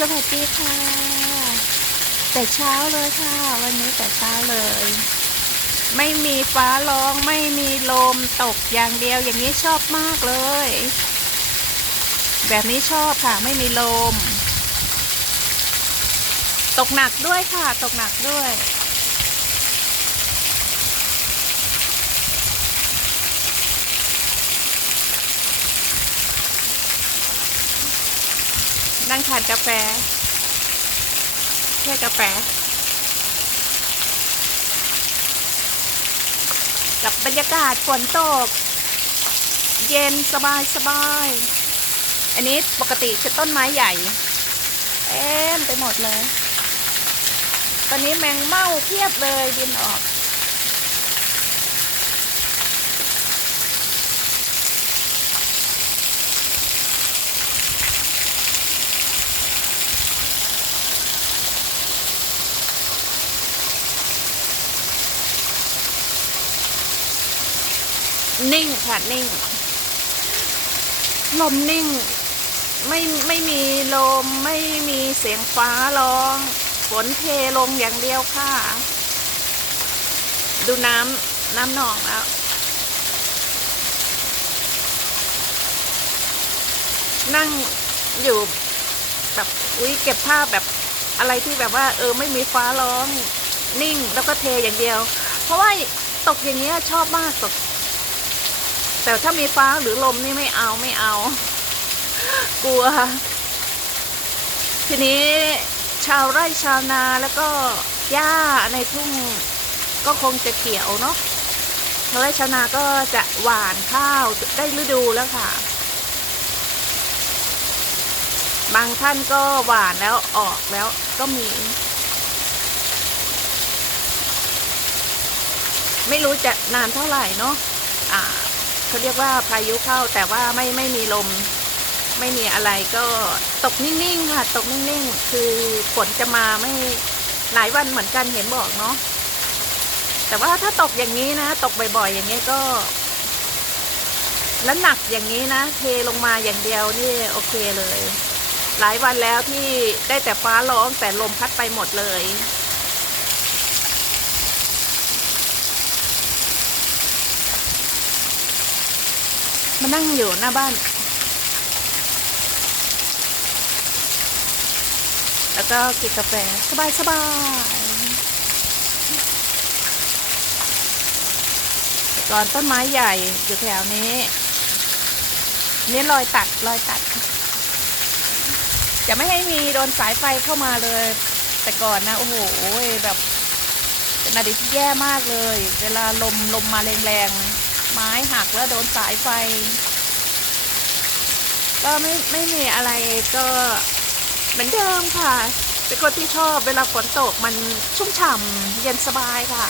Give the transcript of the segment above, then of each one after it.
สวัสดีค่ะ แต่เช้าเลยค่ะ วันนี้แต่เช้าเลย ไม่มีฟ้าร้องไม่มีลมตกอย่างเดียวอย่างนี้ชอบมากเลย แบบนี้ชอบค่ะ ไม่มีลม ตกหนักด้วยค่ะ ตกหนักด้วย นั่งทานกาแฟแค่กาแฟ กับบรรยากาศฝนตก เย็นสบายสบาย อันนี้ปกติคือต้นไม้ใหญ่เต็มไปหมดเลย ตอนนี้แมงเม่าเพียบเลยบินออก นิ่งค่ะนิ่ง ลมนิ่ง ไม่ไม่มีลมไม่มีเสียงฟ้าร้อง ฝนเทลงอย่างเดียวค่ะ ดูน้ำน้ำหนองแล้วนั่งอยู่แบบอุ้ยเก็บภาพแบบอะไรที่แบบว่า เออไม่มีฟ้าร้อง นิ่งแล้วก็เทอย่างเดียว เพราะว่าตกอย่างเงี้ยชอบมากตก แต่ถ้ามีฟ้าหรือลมนี่ไม่เอาไม่เอา กลัว ทีนี้ชาวไร่ชาวนาแล้วก็หญ้าในทุ่งก็คงจะเขียวเนาะชาวไร่ชาวนาก็จะหว่านข้าวได้ฤดูแล้วค่ะ บางท่านก็หว่านแล้วออกแล้วก็มี ไม่รู้จะนานเท่าไหร่เนาะอ่า เขาเรียกว่าพายุเข้าแต่ว่าไม่ไม่มีลม ไม่มีอะไรก็ตกนิ่งๆค่ะ ตกนิ่งๆ คือฝนจะมาไม่หลายวันเหมือนกันเห็นบอกเนาะแต่ว่าถ้าตกอย่างนี้นะ ตกบ่อยๆ อย่างนี้ก็ แล้วหนักอย่างนี้นะเทลงมาอย่างเดียวนี่โอเคเลย หลายวันแล้วที่ได้แต่ฟ้าร้องแต่ลมพัดไปหมดเลย มานั่งอยู่หน้าบ้าน แล้วก็กินกาแฟสบายสบายก่อนต้นไม้ใหญ่อยู่แถวนี้ นี่รอยตัดรอยตัด จะไม่ให้มีโดนสายไฟเข้ามาเลย แต่ก่อนนะ โอ้โหแบบเป็นอะไรที่แย่มากเลย เวลาลมลมมาแรงๆ ไม้หักแล้วโดนสายไฟ ก็ไม่ไม่มีอะไรก็เหมือนเดิมค่ะ เป็นคนที่ชอบเวลาฝนตกมันชุ่มฉ่ำเย็นสบายค่ะ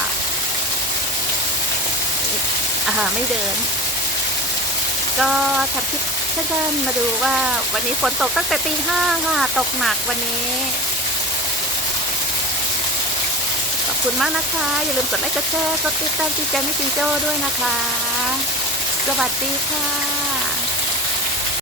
อ่าไม่เดิน ก็ทำคลิปสั้นๆมาดูว่าวันนี้ฝนตกตั้งแต่ตีห้าค่ะ ตกหนักวันนี้ ขอบคุณมากนะคะ อย่าลืมกดไลค์กดแชร์กดติดตามจีแจไม่จิงโจ้ด้วยนะคะ สวัสดีค่ะ